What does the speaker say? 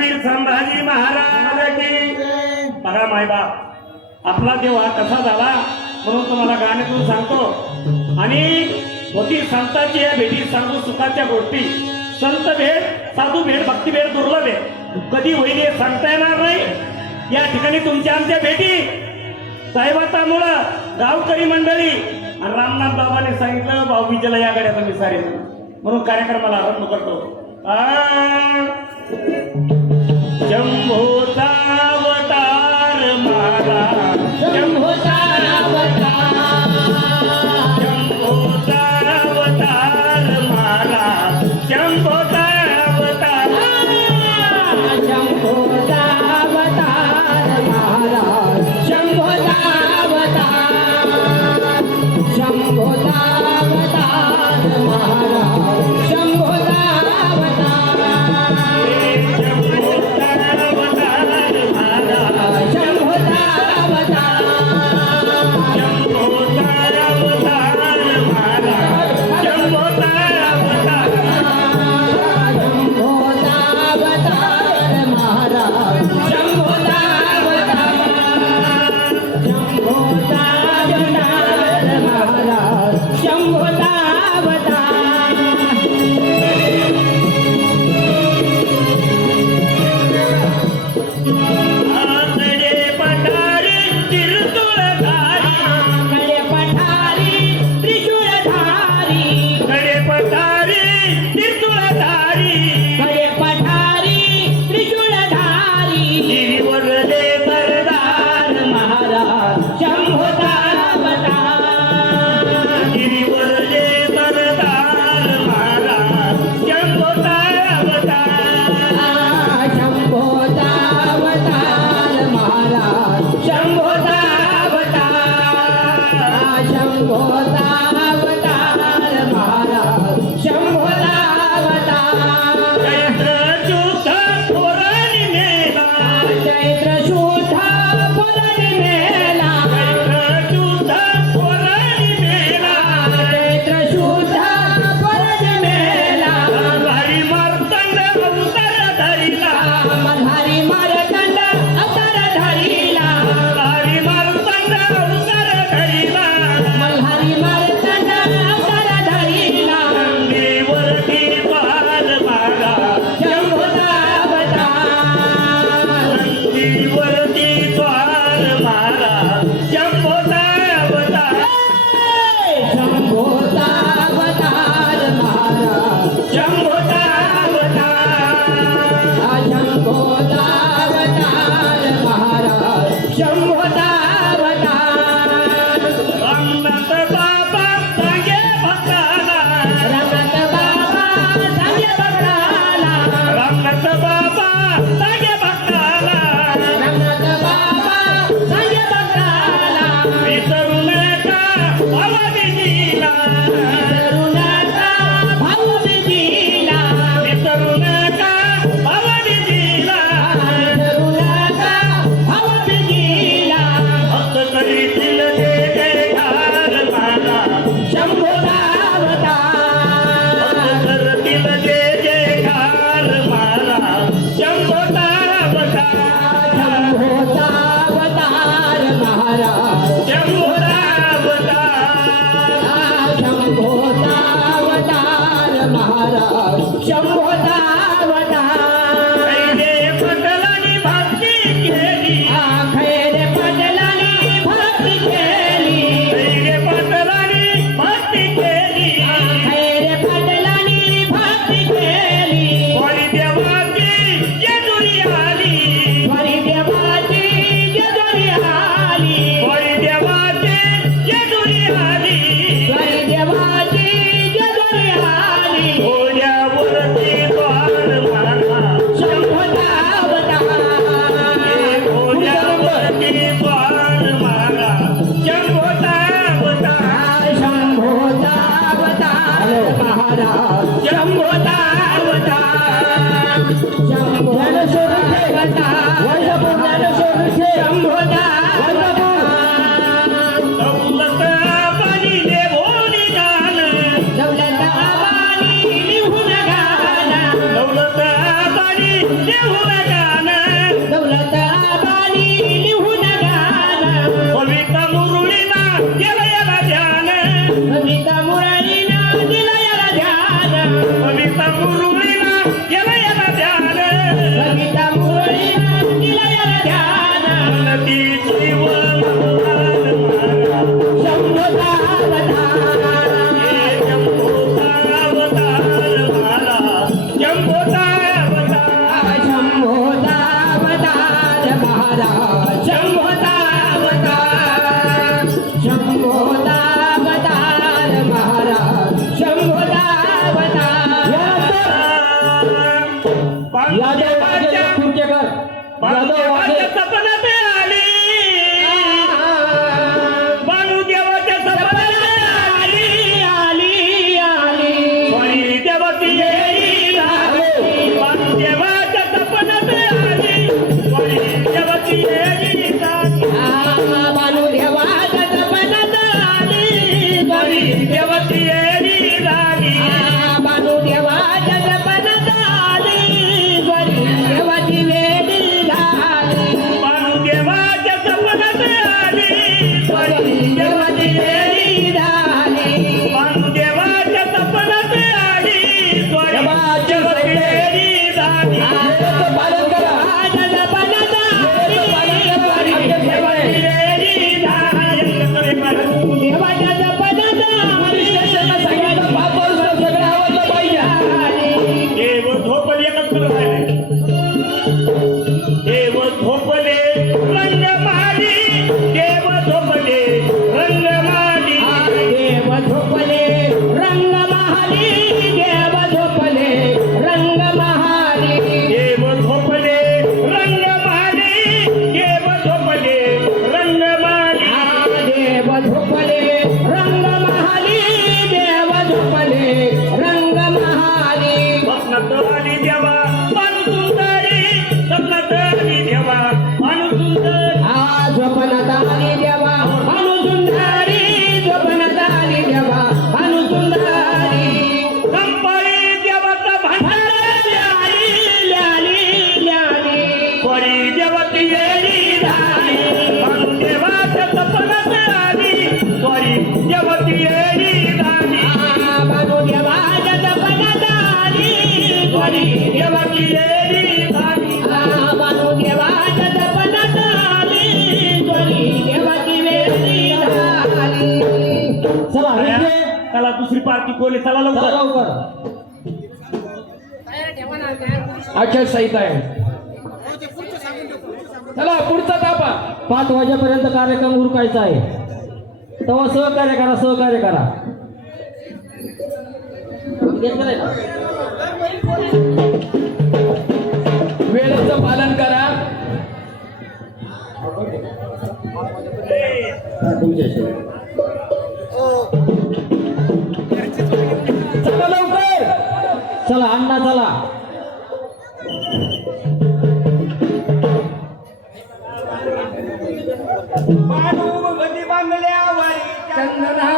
महावीर संभाजी महाराज की. बघा मायबा आपला देव हा कसा झाला म्हणून तुम्हाला गाण्यातून सांगतो. आणि होती संतांची या भेटी सांगू सुखाच्या गोष्टी. संत भेट साधू भेट भक्ती भेट दुर्लभ भेट कधी होईल हे सांगता येणार नाही. या ठिकाणी तुमच्या आमच्या भेटी. साहेबाचा मुळा गावकरी मंडळी आणि रामनाथ बाबाने सांगितलं भाऊ या गाड्याचा तुम्ही सारे म्हणून कार्यक्रमाला आरंभ करतो. 江河家 Jam. आवाज दिला Jambola, Jambola. பலங்கரா दुसरी पार्टी कोणी चला लवकर. आचार सहित आहे. चला पुढचा ताबा. पाच वाजेपर्यंत कार्यक्रम उरकायचा आहे. तेव्हा सहकार्य करा सहकार्य करा. बांधू गदी बांधल्यावर चंदना